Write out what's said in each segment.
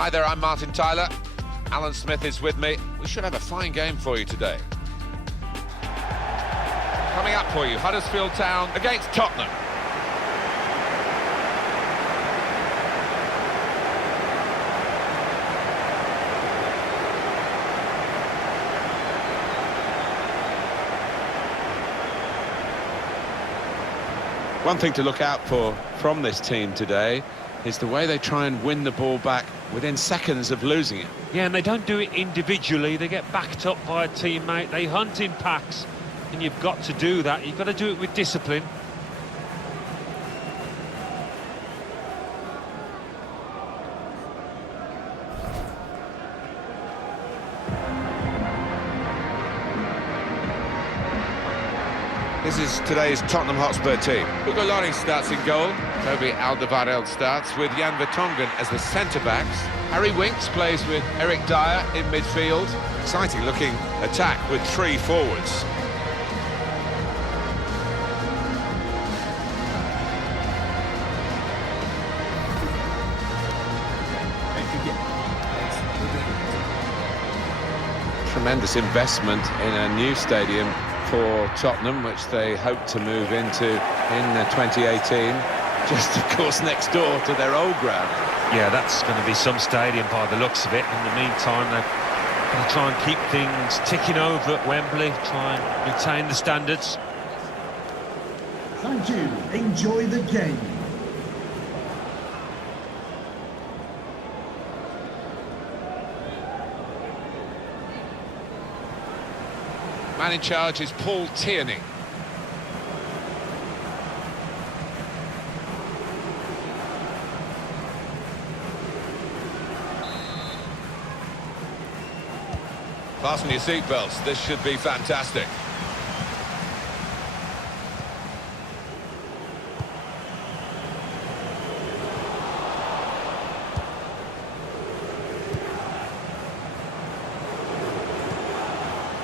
Hi there, I'm Martin Tyler. Alan Smith is with me. We should have a fine game for you today. Coming up for you, Huddersfield Town against Tottenham. One thing to look out for from this team today is the way they try and win the ball back within seconds of losing it. Yeah, and they don't do it individually. They get backed up by a teammate. They hunt in packs, and you've got to do that. You've got to do it with discipline. This is today's Tottenham Hotspur team. Hugo Lloris starts in goal. Toby Alderweireld starts with Jan Vertonghen as the centre-backs. Harry Winks plays with Eric Dyer in midfield. Exciting looking attack with three forwards. Tremendous investment in a new stadium for Tottenham, which they hope to move into in 2018, just of course next door to their old ground. Yeah, that's going to be some stadium by the looks of it. In the meantime, they're going to try and keep things ticking over at Wembley, try and retain the standards. Thank you. Enjoy the game. Man in charge is Paul Tierney. Fasten your seatbelts, this should be fantastic.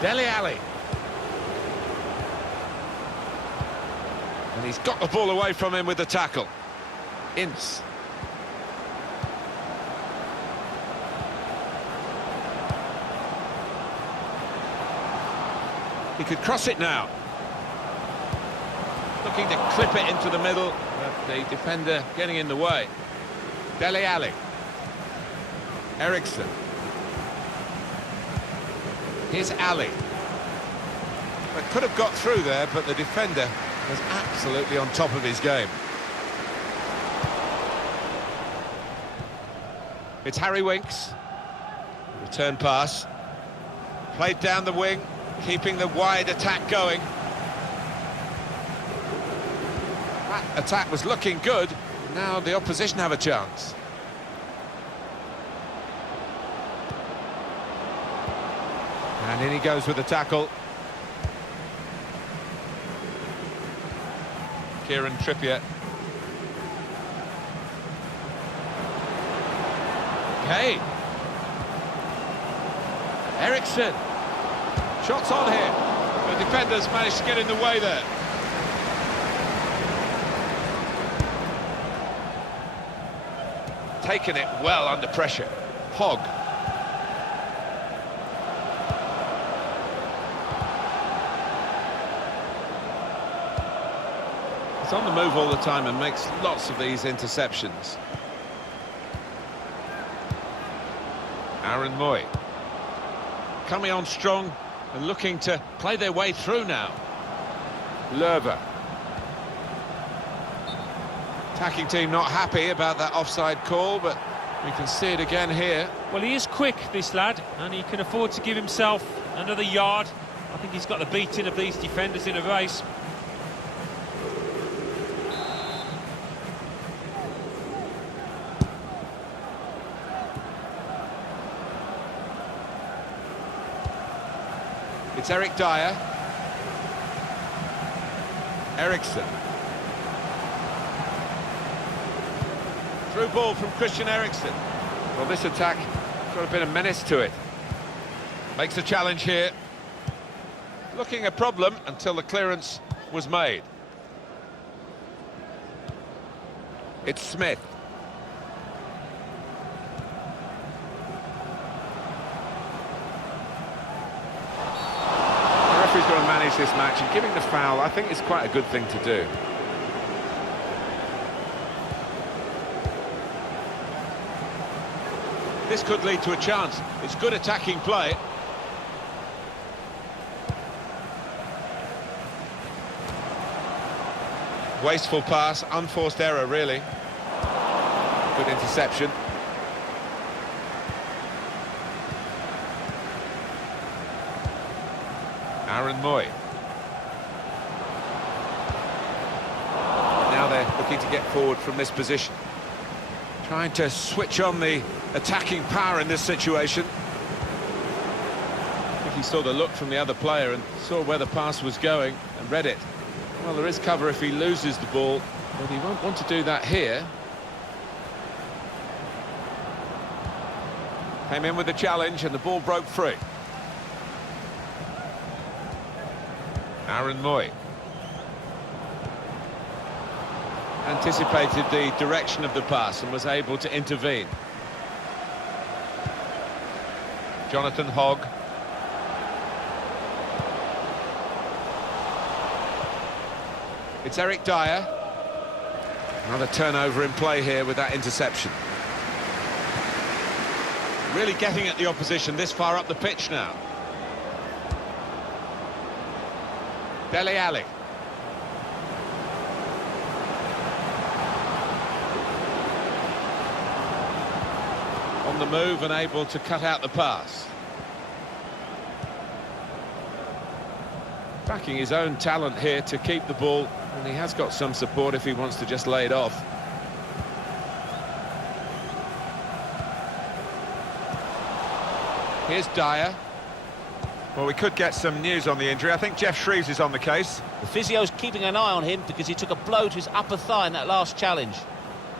Dele Alli. And he's got the ball away from him with the tackle. Ince. He could cross it now. Looking to clip it into the middle, but the defender getting in the way. Dele Alli. Eriksson. Here's Ali. But could have got through there, but the defender was absolutely on top of his game. It's Harry Winks. Return pass. Played down the wing, keeping the wide attack going. That attack was looking good. Now the opposition have a chance. And in he goes with the tackle. Kieran Trippier. Okay. Eriksson. Shots on here. The defenders managed to get in the way there. Taking it well under pressure. Hogg. He's on the move all the time and makes lots of these interceptions. Aaron Moy. Coming on strong and looking to play their way through now. Lerber. Attacking team not happy about that offside call, but we can see it again here. Well, he is quick, this lad, and he can afford to give himself another yard. I think he's got the beating of these defenders in a race. It's Eric Dyer. Eriksson. Through ball from Christian Eriksen. Well, this attack got a bit of menace to it. Makes a challenge here. Looking a problem until the clearance was made. It's Smith. referee's got to manage this match, and giving the foul, I think, is quite a good thing to do. This could lead to a chance. It's good attacking play. Wasteful pass, unforced error, really. Good interception. Aaron Moy. Now they're looking to get forward from this position. Trying to switch on the attacking power in this situation. I think he saw the look from the other player and saw where the pass was going and read it. Well, there is cover if he loses the ball, but he won't want to do that here. Came in with the challenge and the ball broke free. Aaron Moy. Anticipated the direction of the pass and was able to intervene. Jonathan Hogg. It's Eric Dyer. Another turnover in play here with that interception. Really getting at the opposition this far up the pitch now. Dele Alli. On the move and able to cut out the pass. Backing his own talent here to keep the ball, and he has got some support if he wants to just lay it off. Here's Dyer. Well, we could get some news on the injury. I think Jeff Shreves is on the case. The physio's keeping an eye on him because he took a blow to his upper thigh in that last challenge.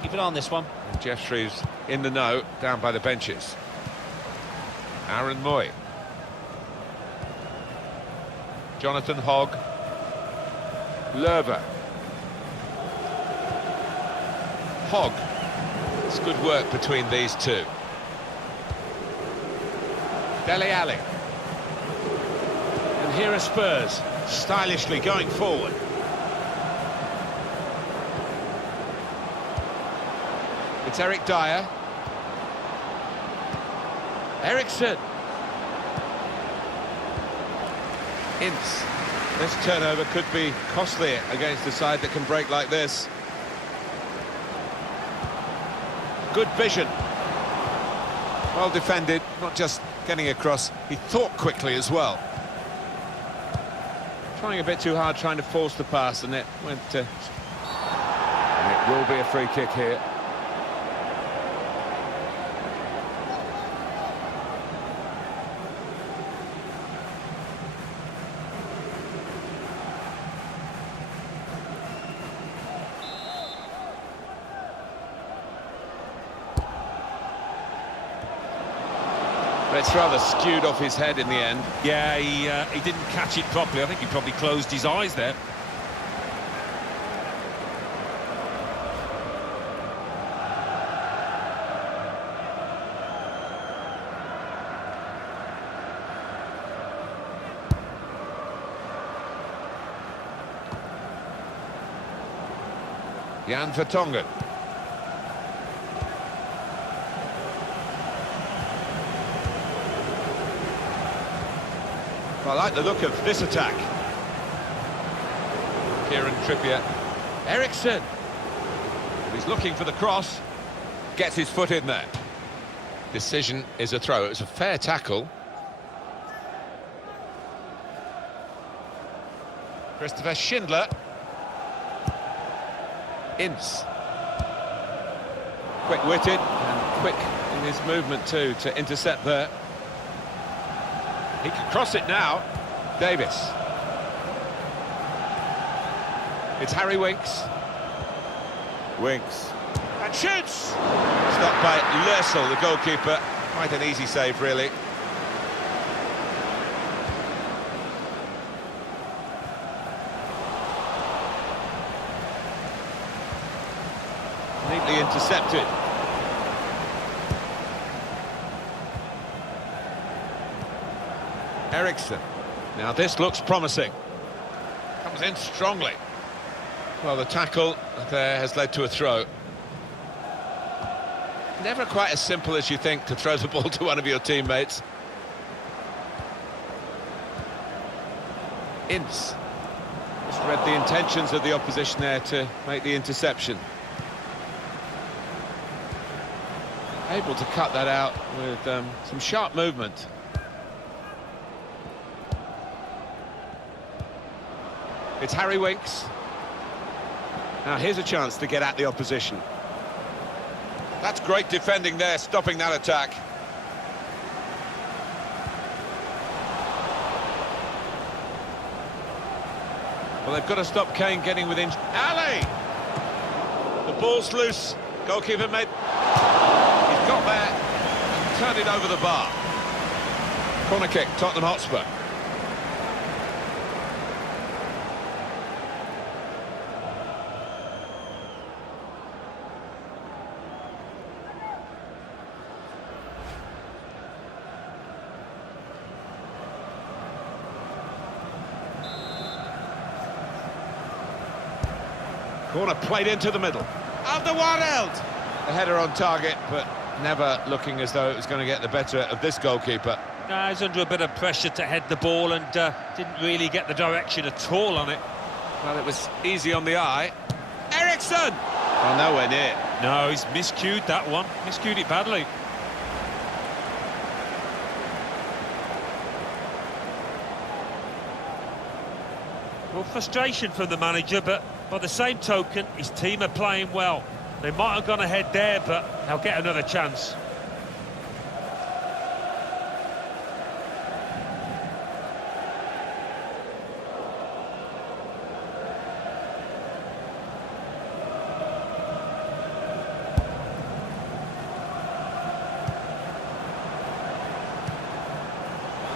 Keep an eye on this one. And Jeff Shreves in the know, down by the benches. Aaron Moy. Jonathan Hogg. Lerver. Hogg. It's good work between these two. Dele Alli. And here are Spurs, stylishly going forward. It's Eric Dyer. Eriksson. Ince. This turnover could be costly against a side that can break like this. Good vision. Well defended, not just getting across, he thought quickly as well. Trying a bit too hard, trying to force the pass, and it went to... And it will be a free kick here. It's rather skewed off his head in the end. Yeah, he didn't catch it properly. I think he probably closed his eyes there. Jan Vertonghen. I like the look of this attack. Kieran Trippier. Eriksson. He's looking for the cross. Gets his foot in there. Decision is a throw. It was a fair tackle. Christopher Schindler. Ince. Quick-witted and quick in his movement too to intercept there. He can cross it now. Davis. It's Harry Winks. Winks. And shoots! Stopped by Leicester, the goalkeeper. Quite an easy save, really. Neatly intercepted. Eriksson. Now this looks promising. Comes in strongly. Well, the tackle there has led to a throw. Never quite as simple as you think to throw the ball to one of your teammates. Ince. Just read the intentions of the opposition there to make the interception. Able to cut that out with some sharp movement. It's Harry Winks. Now here's a chance to get at the opposition. That's great defending there, stopping that attack. Well, they've got to stop Kane getting within. Ali! The ball's loose. Goalkeeper made... He's got there and turned it over the bar. Corner kick, Tottenham Hotspur. Corner played into the middle. Alderweireld! The header on target, but never looking as though it was going to get the better of this goalkeeper. No, he's under a bit of pressure to head the ball and didn't really get the direction at all on it. Well, it was easy on the eye. Eriksson! Well, nowhere near. No, he's miscued that one. Miscued it badly. Well, frustration from the manager, but by the same token, his team are playing well. They might have gone ahead there, but they'll get another chance.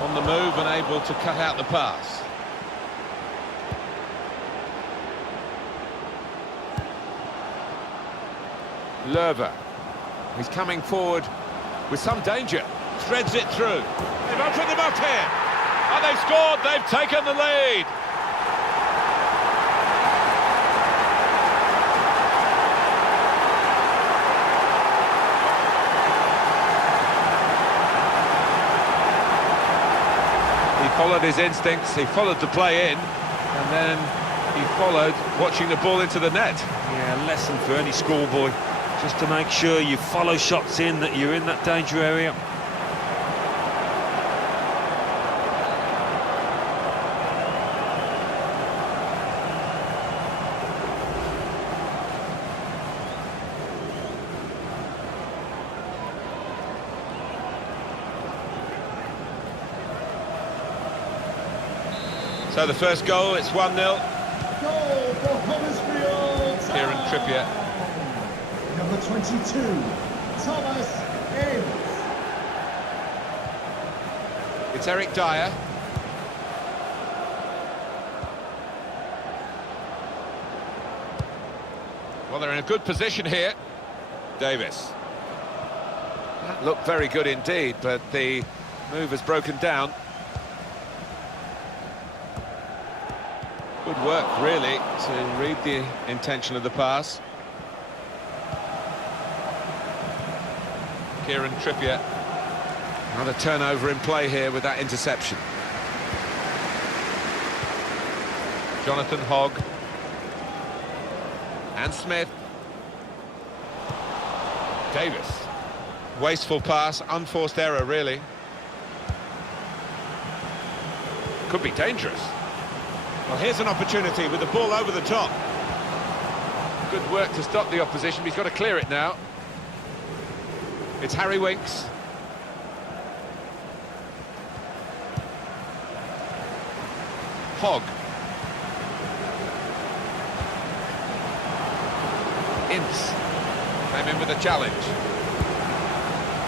On the move and able to cut out the pass. Lerver. He's coming forward with some danger. Threads it through. They've opened them up here. And they've scored. They've taken the lead. He followed his instincts. He followed the play in. And then he followed watching the ball into the net. Yeah, a lesson for any schoolboy. Just to make sure you follow shots in, that you're in that danger area. So the first goal, it's 1-0. Goal for Huddersfield. Kieran Trippier. Number 22, Thomas Ince. It's Eric Dyer. Well, they're in a good position here. Davis. That looked very good indeed, but the move has broken down. Good work, really, to read the intention of the pass. Kieran Trippier. Another turnover in play here with that interception. Jonathan Hogg. And Smith. Davis. Wasteful pass, unforced error, really. Could be dangerous. Well, here's an opportunity with the ball over the top. Good work to stop the opposition, but he's got to clear it now. It's Harry Winks. Hogg. Ince. Came in with a challenge.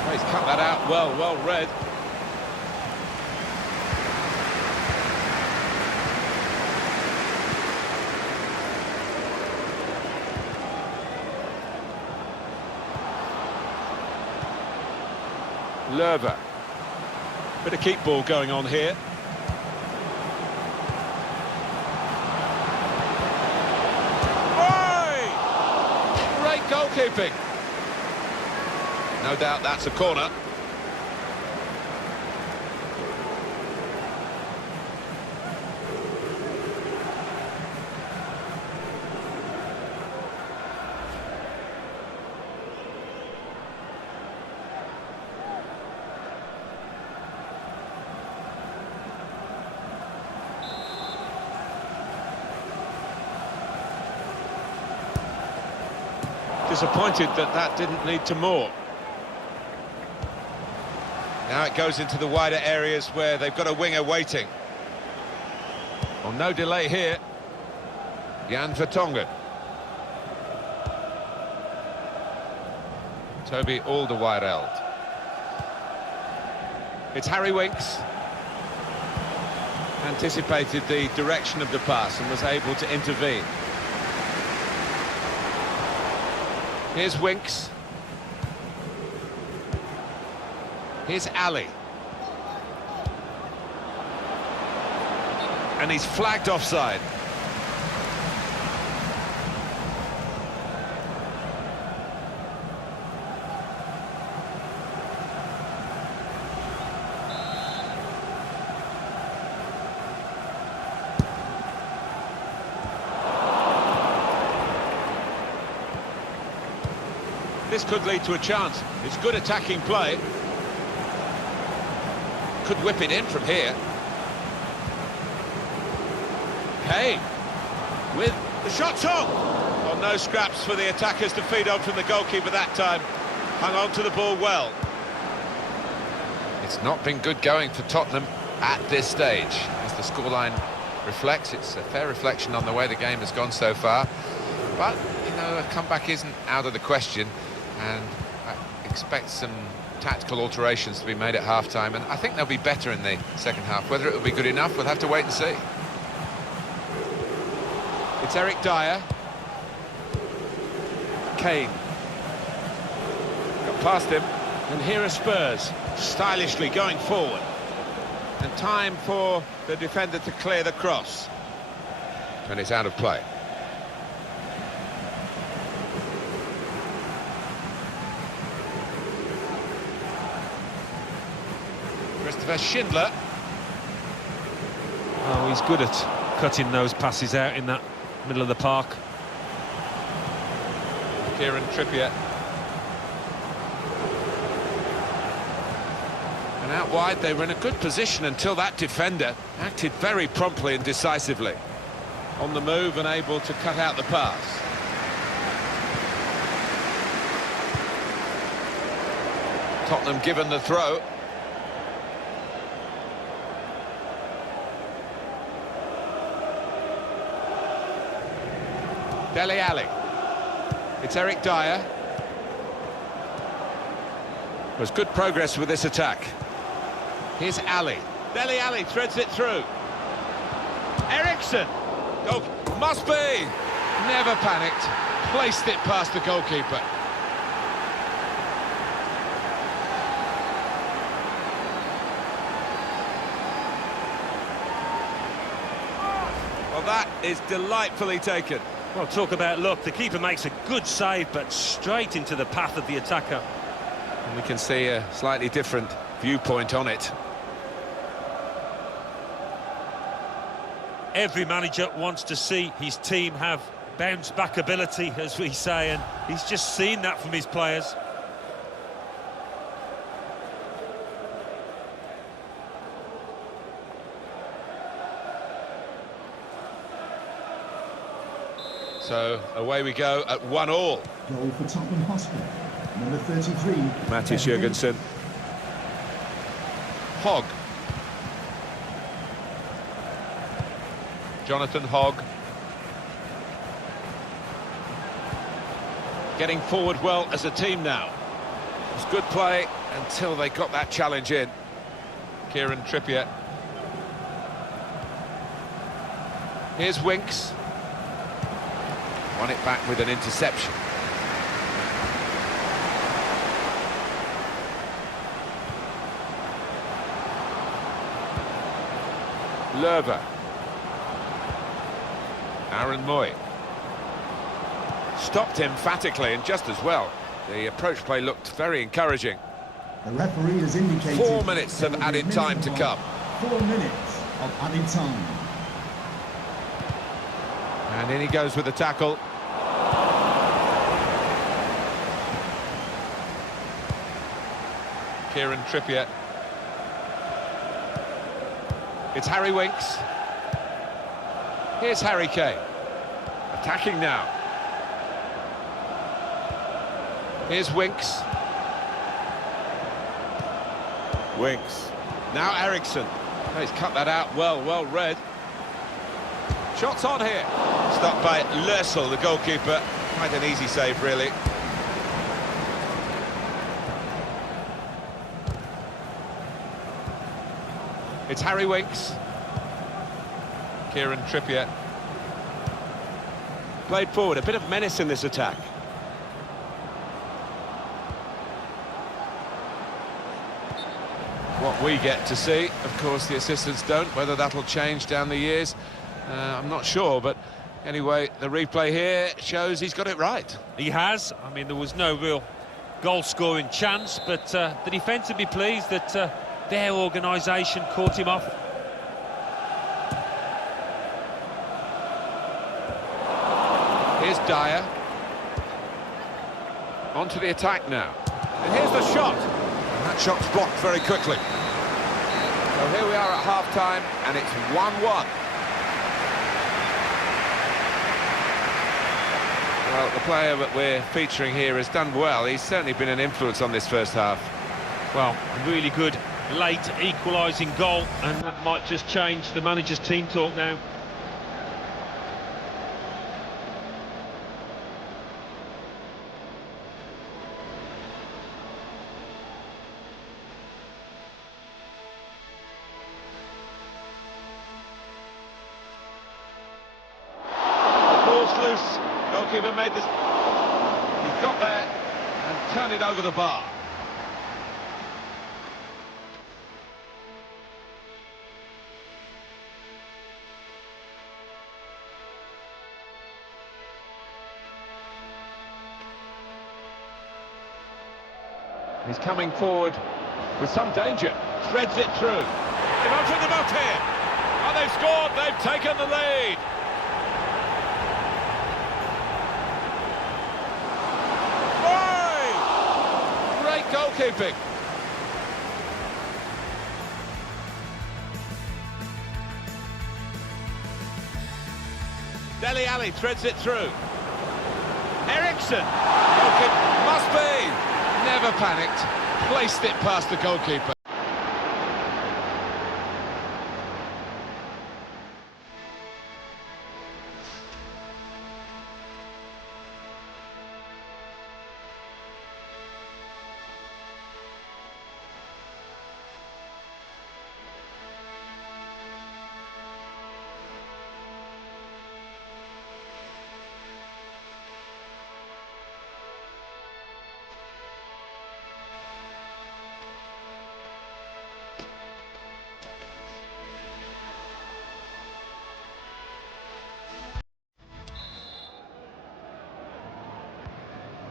Oh, he's cut that out well read. Lerver. Bit of keep ball going on here. chipping. No doubt that's a corner. Disappointed that didn't lead to more. Now it goes into the wider areas where they've got a winger waiting. Well, no delay here. Jan Vertonghen. Toby Alderweireld. It's Harry Winks. Anticipated the direction of the pass and was able to intervene. Here's Winks. Here's Ali. And he's flagged offside. This could lead to a chance. It's good attacking play. Could whip it in from here. Kane with the shot's on. Well, no scraps for the attackers to feed on from the goalkeeper that time. Hung on to the ball well. It's not been good going for Tottenham at this stage. As the scoreline reflects, it's a fair reflection on the way the game has gone so far. But, you know, a comeback isn't out of the question, and I expect some tactical alterations to be made at half-time, and I think they'll be better in the second half. Whether it will be good enough, we'll have to wait and see. It's Eric Dyer. Kane. Got past him. And here are Spurs, stylishly going forward. And time for the defender to clear the cross. And it's out of play. Christopher Schindler. Oh, he's good at cutting those passes out in that middle of the park. Kieran Trippier. And out wide, they were in a good position until that defender acted very promptly and decisively. On the move and able to cut out the pass. Tottenham given the throw. Dele Alli. It's Eric Dyer. There's good progress with this attack. Here's Ali. Dele Alli threads it through. Eriksson. Oh, must be. Never panicked. Placed it past the goalkeeper. Well, that is delightfully taken. Well, talk about luck. The keeper makes a good save, but straight into the path of the attacker. And we can see a slightly different viewpoint on it. Every manager wants to see his team have bounce-back ability, as we say, and he's just seen that from his players. So away we go at 1-1. Goal for Tottenham Hotspur. Number 33. Mattis Jørgensen. Hogg. Jonathan Hogg. Getting forward well as a team now. It was good play until they got that challenge in. Kieran Trippier. Here's Winks. Won it back with an interception. Lerver. Aaron Moy. Stopped emphatically and just as well. The approach play looked very encouraging. The referee has indicated 4 minutes of added time to come. 4 minutes of added time. And in he goes with the tackle. Kieran Trippier. It's Harry Winks. Here's Harry Kane. Attacking now. Here's Winks. Winks. Now Eriksson. Oh, he's cut that out well read. Shots on here. Stopped by Lössl, the goalkeeper. Quite an easy save, really. It's Harry Winks. Kieran Trippier. Played forward, a bit of menace in this attack. What we get to see, of course the assistants don't. Whether that'll change down the years, I'm not sure, but anyway, the replay here shows he's got it right. He has. I mean, there was no real goal-scoring chance, but the defence would be pleased that their organisation caught him off. Here's Dyer. On to the attack now. And here's the shot. And that shot's blocked very quickly. So here we are at half-time, and it's 1-1. Well, the player that we're featuring here has done well. He's certainly been an influence on this first half. Well, a really good late equalising goal, and that might just change the manager's team talk now. Loose. Goalkeeper made this. He's got there and turned it over the bar. He's coming forward with some danger. Threads it through. They've opened them up here. And they've scored. They've taken the lead. Goalkeeping. Dele Alli threads it through. Eriksson. Goalkeeper must be. Never panicked. Placed it past the goalkeeper.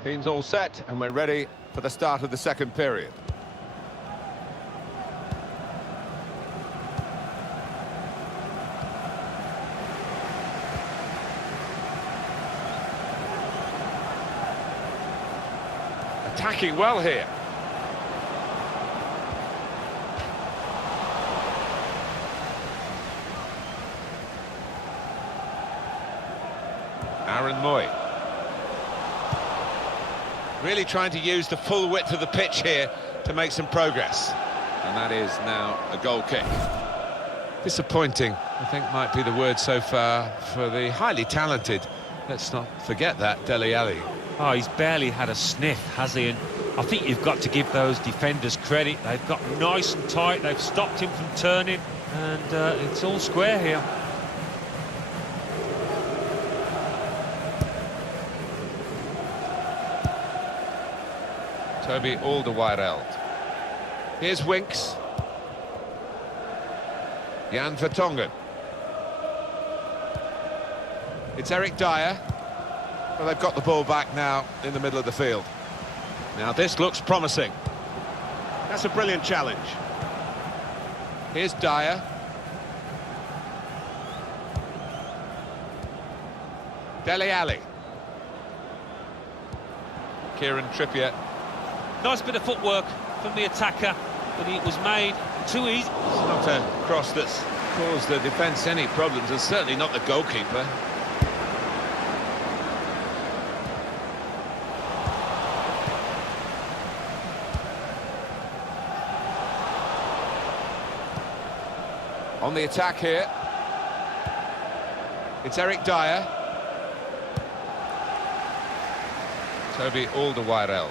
Team's all set, and we're ready for the start of the second period. Attacking well here. Aaron Moy. Really trying to use the full width of the pitch here to make some progress. And that is now a goal kick. Disappointing, I think, might be the word so far for the highly talented, let's not forget that, Dele Alli. Oh, he's barely had a sniff, has he? And I think you've got to give those defenders credit. They've got nice and tight, they've stopped him from turning, and it's all square here. Toby Alderweireld. Here's Winks. Jan Vertonghen. It's Eric Dyer. Well, they've got the ball back now in the middle of the field. Now this looks promising. That's a brilliant challenge. Here's Dyer. Dele Alli. Kieran Trippier. Nice bit of footwork from the attacker, but it was made too easy. It's not a cross that's caused the defence any problems, and certainly not the goalkeeper. On the attack here. It's Eric Dyer. Toby Alderweireld.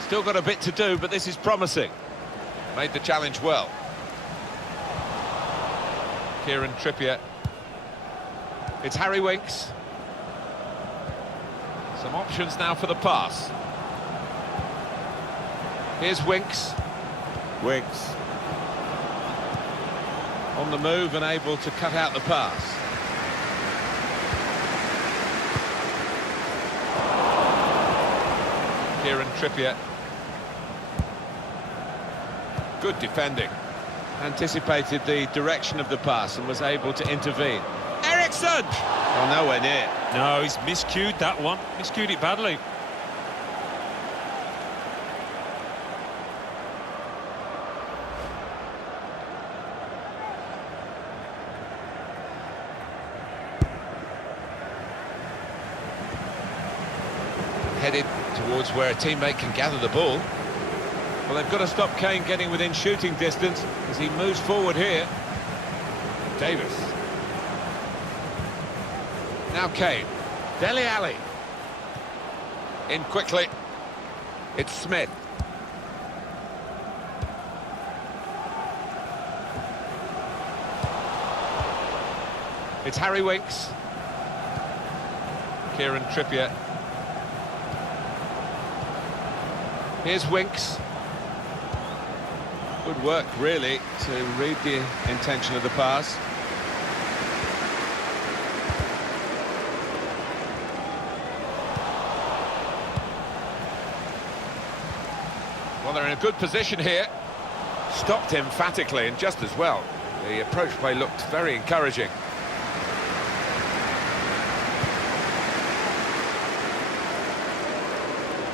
Still got a bit to do, but this is promising. Made the challenge well. Kieran Trippier. It's Harry Winks. Some options now for the pass. Here's Winks. Winks on the move and able to cut out the pass. Kieran Trippier. Good defending. Anticipated the direction of the pass and was able to intervene. Eriksson! Oh, nowhere near. No, he's miscued that one. Miscued it badly. Headed towards where a teammate can gather the ball. Well, they've got to stop Kane getting within shooting distance as he moves forward here. Davis. Now Kane. Dele Alli. In quickly. It's Smith. It's Harry Winks. Kieran Trippier. Here's Winks. Good work, really, to read the intention of the pass. Well, they're in a good position here. Stopped emphatically and just as well. The approach play looked very encouraging.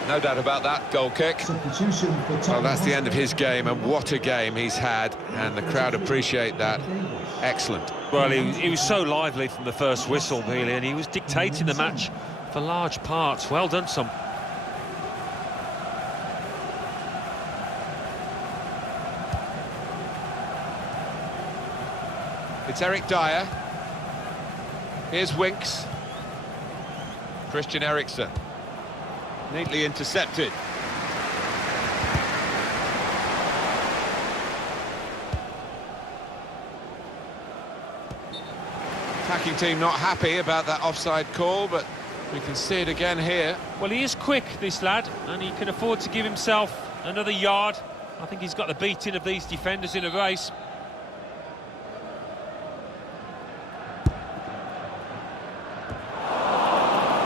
No doubt about that goal kick. Substitution for Well, Tottenham that's the end of Hotspur. his game, and what a game he's had, and the crowd appreciate that. Excellent. Well, he was so lively from the first whistle, really, and he was dictating the match for large parts. Well done, son. It's Eric Dyer. Here's Winks. Christian Eriksen. Neatly intercepted. Attacking team not happy about that offside call, but we can see it again here. Well, he is quick, this lad, and he can afford to give himself another yard. I think he's got the beating of these defenders in a race.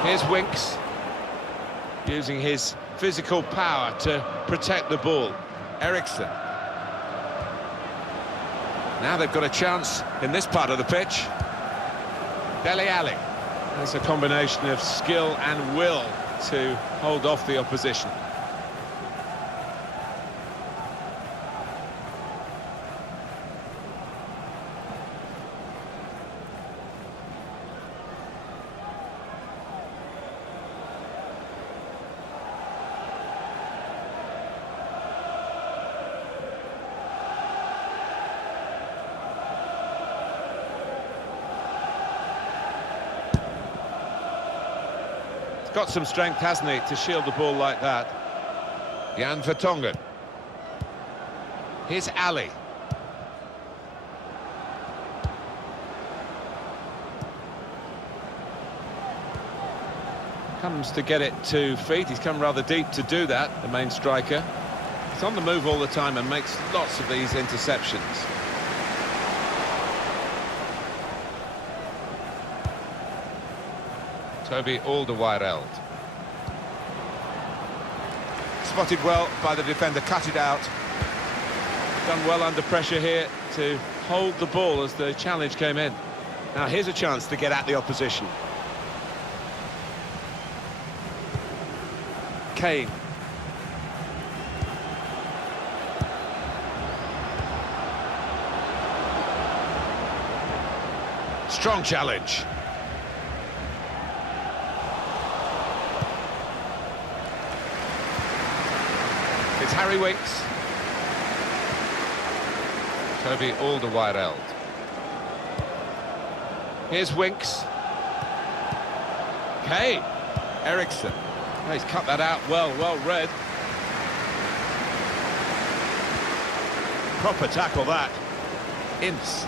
Here's Winks. Using his physical power to protect the ball. Eriksen. Now they've got a chance in this part of the pitch. Dele Alli. There's a combination of skill and will to hold off the opposition. Got some strength, hasn't he, to shield the ball like that. Jan Vertonghen. Here's Ali. Comes to get it to feet. He's come rather deep to do that, the main striker. He's on the move all the time and makes lots of these interceptions. Toby Alderweireld. Spotted well by the defender, cut it out. Done well under pressure here to hold the ball as the challenge came in. Now here's a chance to get at the opposition. Kane. Strong challenge. It's Harry Winks. Toby Alderweireld. Here's Winks. Kane. Eriksson. Oh, he's cut that out well read. Proper tackle that. Ince.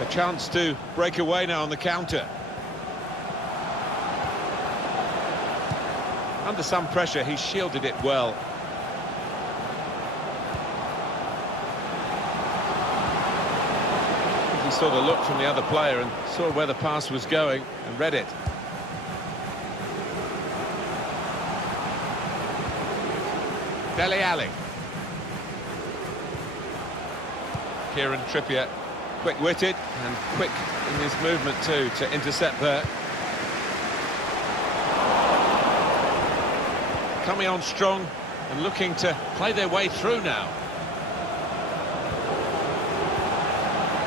A chance to break away now on the counter. Under some pressure, he shielded it well. He saw the look from the other player and saw where the pass was going and read it. Dele Alli. Kieran Trippier. Quick-witted and quick in his movement too to intercept there. Coming on strong and looking to play their way through now.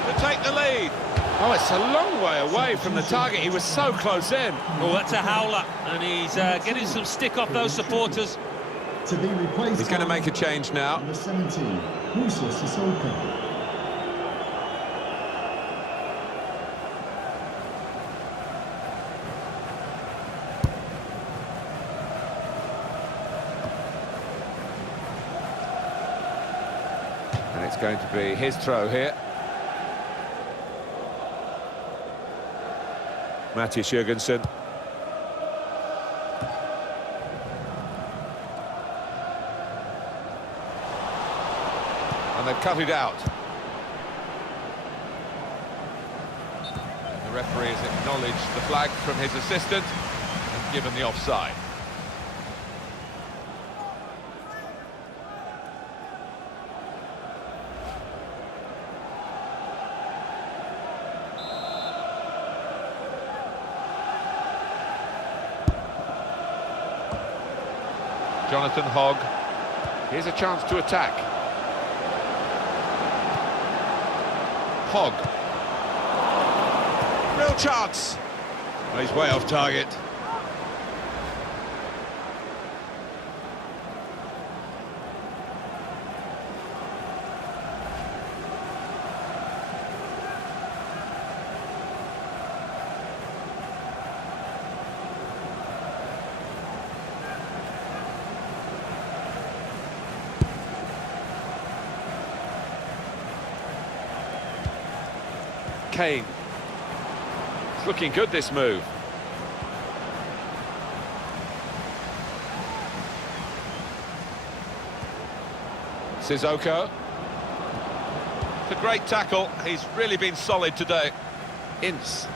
To take the lead. Oh, it's a long way away from the target. He was so close in. Oh, that's a howler, and he's getting some stick off those supporters. To be replaced. He's going to make a change now. Number 17, Musa Sissoko. And it's going to be his throw here. Mattis Jørgensen. And they've cut it out. The referee has acknowledged the flag from his assistant and given the offside. Jonathan Hogg. Here's a chance to attack. Hogg. Real chance. Well, he's way off target. Kane. It's looking good, this move. Sissoko. It's a great tackle. He's really been solid today. Ince.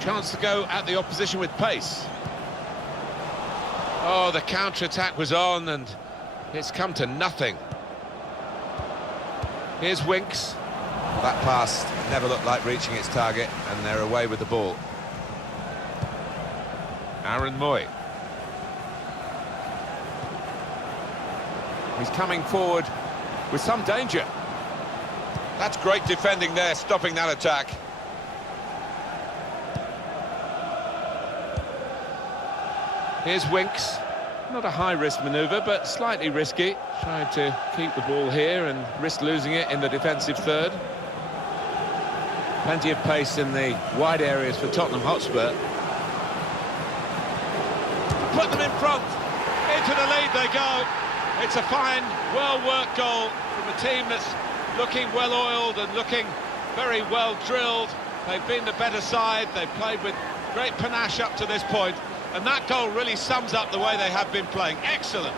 Chance to go at the opposition with pace. Oh, the counter-attack was on and it's come to nothing. Here's Winks. That pass never looked like reaching its target, and they're away with the ball. Aaron Moy. He's coming forward with some danger. That's great defending there, stopping that attack. Here's Winks. Not a high-risk manoeuvre, but slightly risky. Trying to keep the ball here and risk losing it in the defensive third. Plenty of pace in the wide areas for Tottenham Hotspur. Put them in front. Into the lead they go. It's a fine, well-worked goal from a team that's looking well-oiled and looking very well-drilled. They've been the better side. They've played with great panache up to this point. And that goal really sums up the way they have been playing. Excellent.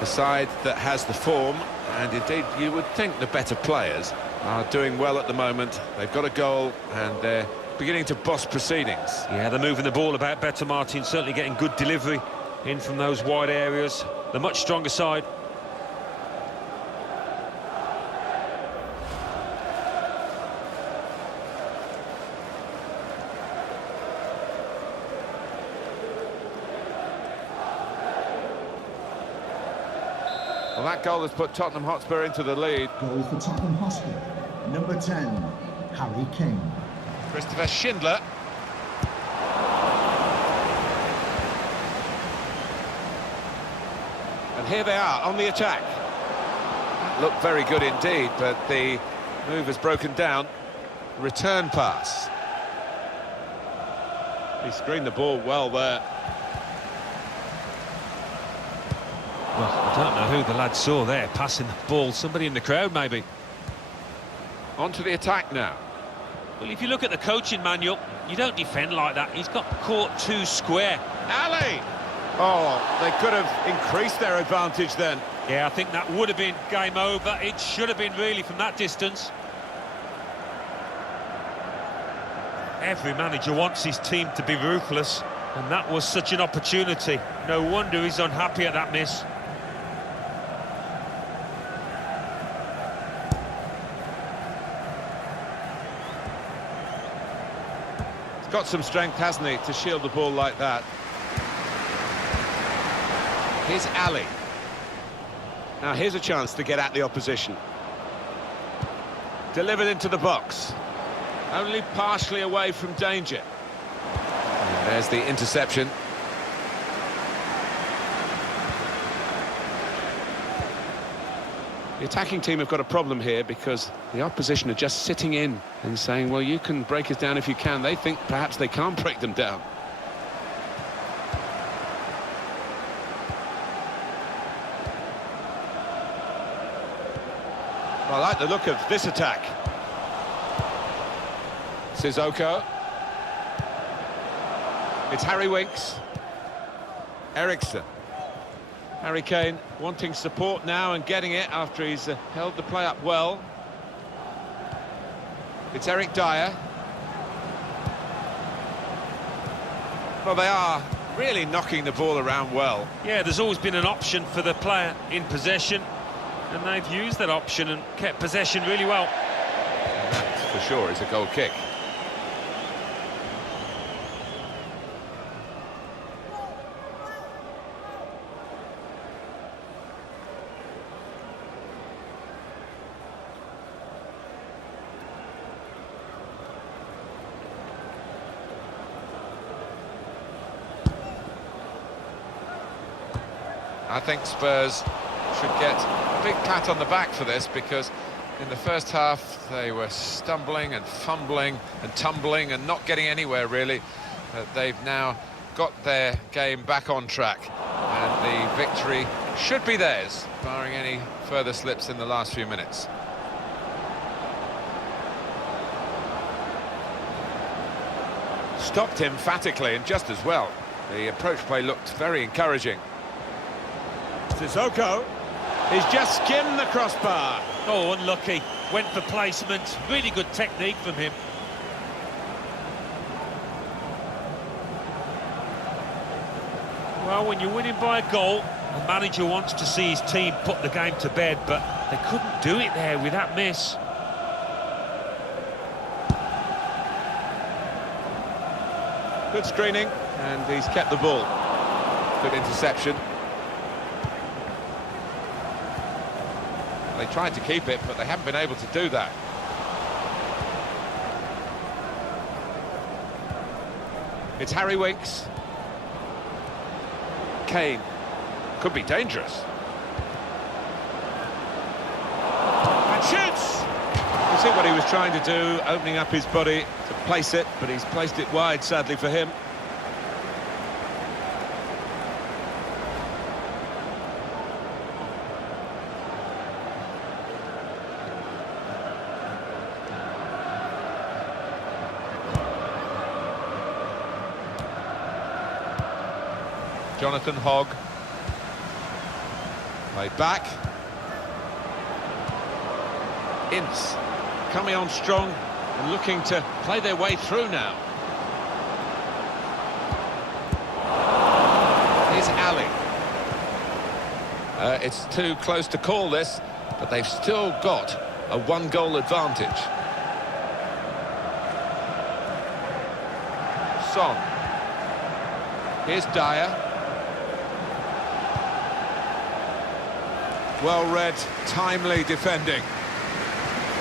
The side that has the form, and indeed you would think the better players, are doing well at the moment. They've got a goal and they're beginning to boss proceedings. Yeah, they're moving the ball about better, Martin. Certainly getting good delivery in from those wide areas. The much stronger side. Well, that goal has put Tottenham Hotspur into the lead. Goal for Tottenham Hotspur. Number 10, Harry Kane. Christopher Schindler. And here they are on the attack. Looked very good indeed, but the move has broken down. Return pass. He screened the ball well there. Well, I don't know who the lad saw there passing the ball. Somebody in the crowd, maybe. On to the attack now. Well, if you look at the coaching manual, you don't defend like that. He's got caught too square. Ali! Oh, they could have increased their advantage then. Yeah, I think that would have been game over. It should have been really from that distance. Every manager wants his team to be ruthless, and that was such an opportunity. No wonder he's unhappy at that miss. He's got some strength, hasn't he, to shield the ball like that. Here's Ali. Now here's a chance to get at the opposition. Delivered into the box. Only partially away from danger. And there's the interception. The attacking team have got a problem here because the opposition are just sitting in and saying, well, you can break us down if you can. They think perhaps they can't break them down. Well, I like the look of this attack. Sissoko. It's Harry Winks. Eriksson. Harry Kane wanting support now and getting it after he's held the play up well. It's Eric Dyer. Well, they are really knocking the ball around well. Yeah, there's always been an option for the player in possession, and they've used that option and kept possession really well. And that, for sure, is a goal kick. I think Spurs should get a big pat on the back for this, because in the first half they were stumbling and fumbling and tumbling and not getting anywhere really. They've now got their game back on track, and the victory should be theirs, barring any further slips in the last few minutes. Stopped emphatically and just as well. The approach play looked very encouraging. Sissoko. He's just skimmed the crossbar. Oh, unlucky. Went for placement. Really good technique from him. Well, when you're winning by a goal, the manager wants to see his team put the game to bed, but they couldn't do it there with that miss. Good screening, and he's kept the ball. Good interception. They tried to keep it, but they haven't been able to do that. It's Harry Winks. Kane. Could be dangerous. And shoots! You see what he was trying to do, opening up his body to place it, but he's placed it wide, sadly for him. Jonathan Hogg. Played back. Ince coming on strong. and looking to play their way through now. Here's Ali. It's too close to call this, but they've still got a one-goal advantage. Son. Here's Dyer. Well-read, timely defending.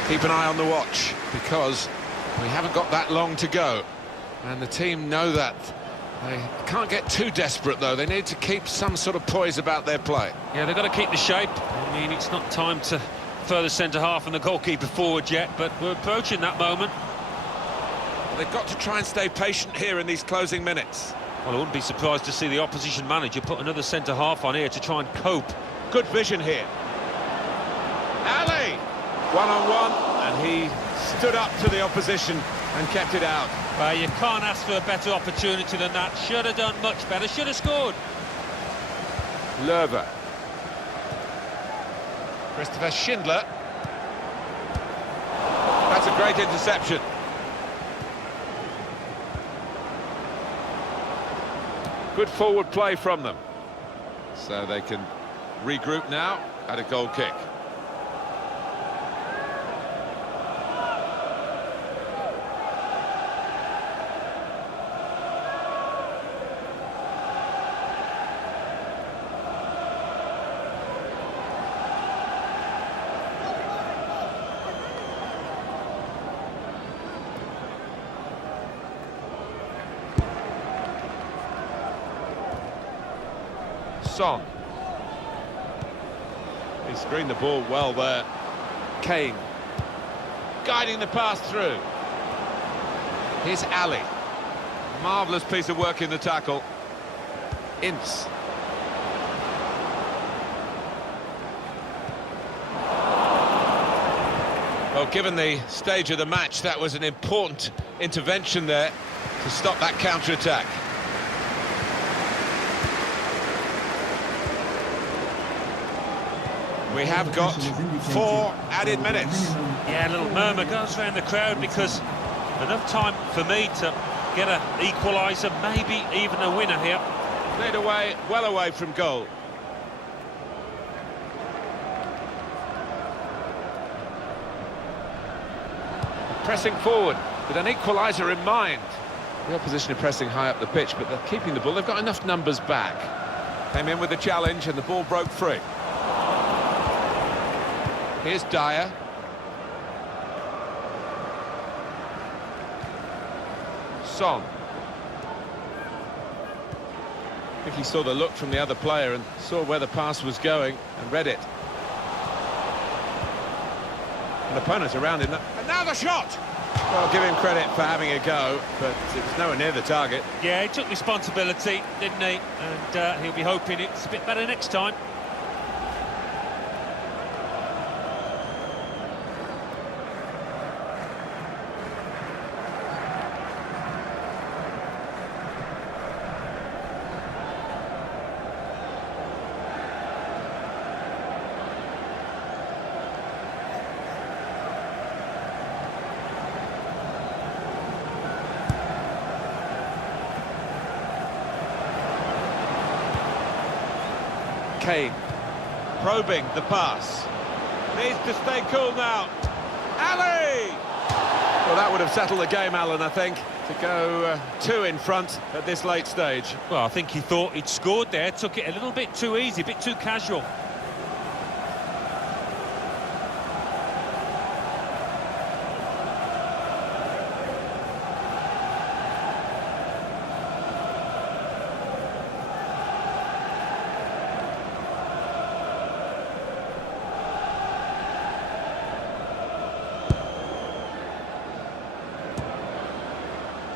Keep an eye on the watch, because we haven't got that long to go. And the team know that. They can't get too desperate, though. They need to keep some sort of poise about their play. Yeah, they've got to keep the shape. I mean, it's not time to further centre-half and the goalkeeper forward yet, but we're approaching that moment. They've got to try and stay patient here in these closing minutes. Well, I wouldn't be surprised to see the opposition manager put another centre-half on here to try and cope. Good vision here. Ali! One-on-one, and he stood up to the opposition and kept it out. Well, you can't ask for a better opportunity than that. Should have done much better, should have scored. Löwe. Christopher Schindler. That's a great interception. Good forward play from them. So they can regroup now at a goal kick. Son. He screened the ball well there. Kane. Guiding the pass through. Here's Ali. Marvellous piece of work in the tackle. Ince. Well, given the stage of the match, that was an important intervention there to stop that counter-attack. We have got 4 added minutes. Yeah, a little murmur goes around the crowd because enough time for me to get an equaliser, maybe even a winner here. Played away, well away from goal. Pressing forward with an equaliser in mind. The opposition are pressing high up the pitch, but they're keeping the ball. They've got enough numbers back. Came in with the challenge and the ball broke free. Here's Dyer. Son. I think he saw the look from the other player and saw where the pass was going and read it. An opponent around him. And now the shot! Well, give him credit for having a go, but it was nowhere near the target. Yeah, he took responsibility, didn't he? And he'll be hoping it's a bit better next time. Kane, probing the pass. Needs to stay cool now. Ali! Well, that would have settled the game, Alan, I think, to go 2 in front at this late stage. Well, I think he thought he'd scored there, took it a little bit too easy, a bit too casual.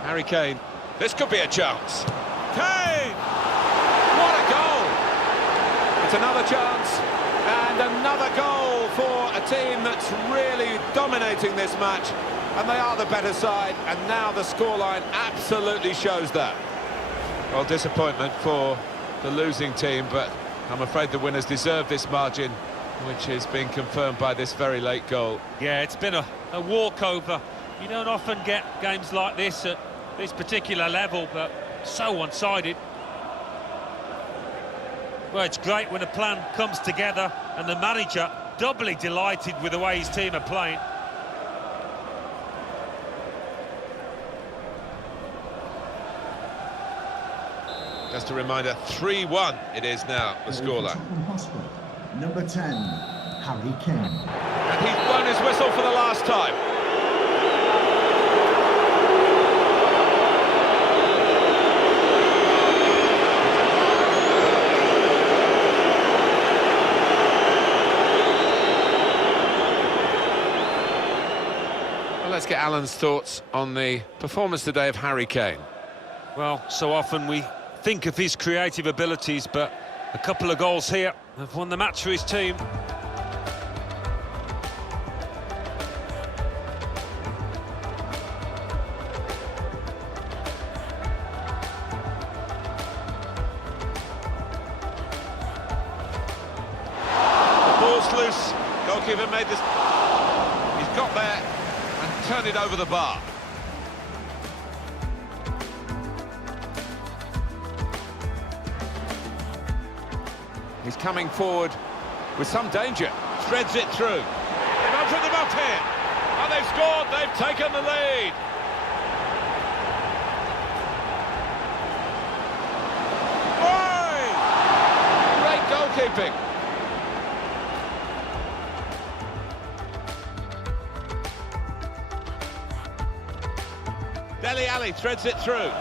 Harry Kane. This could be a chance. Kane! What a goal! It's another chance and another goal for a team that's really dominating this match. And they are the better side, and now the scoreline absolutely shows that. Well, disappointment for the losing team, but I'm afraid the winners deserve this margin, which is being confirmed by this very late goal. Yeah, it's been a walkover. You don't often get games like this at this particular level, but so one-sided. Well, it's great when a plan comes together and the manager doubly delighted with the way his team are playing. Just a reminder, 3-1 it is now, the scoreline. Tottenham Hotspur, number 10, Harry Kane. And he's blown his whistle for the last time. Well, let's get Alan's thoughts on the performance today of Harry Kane. Well, so often we think of his creative abilities, but a couple of goals here have won the match for his team. The ball's loose. Goalkeeper made this. He's got there and turned it over the bar. He's coming forward with some danger. Threads it through. They've opened them up here. And they've scored. They've taken the lead. Oi! Great goalkeeping. Dele Alli threads it through.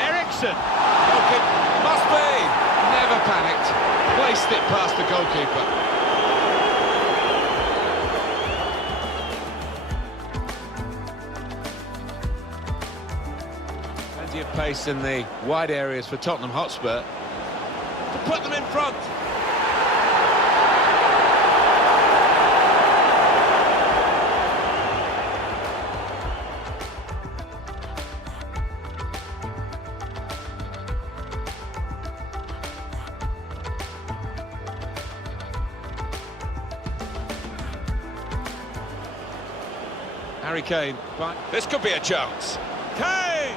Ericsson. Goalkeeper must be. Never panicked, placed it past the goalkeeper. Plenty of pace in the wide areas for Tottenham Hotspur to put them in front. Harry Kane, but this could be a chance. Kane!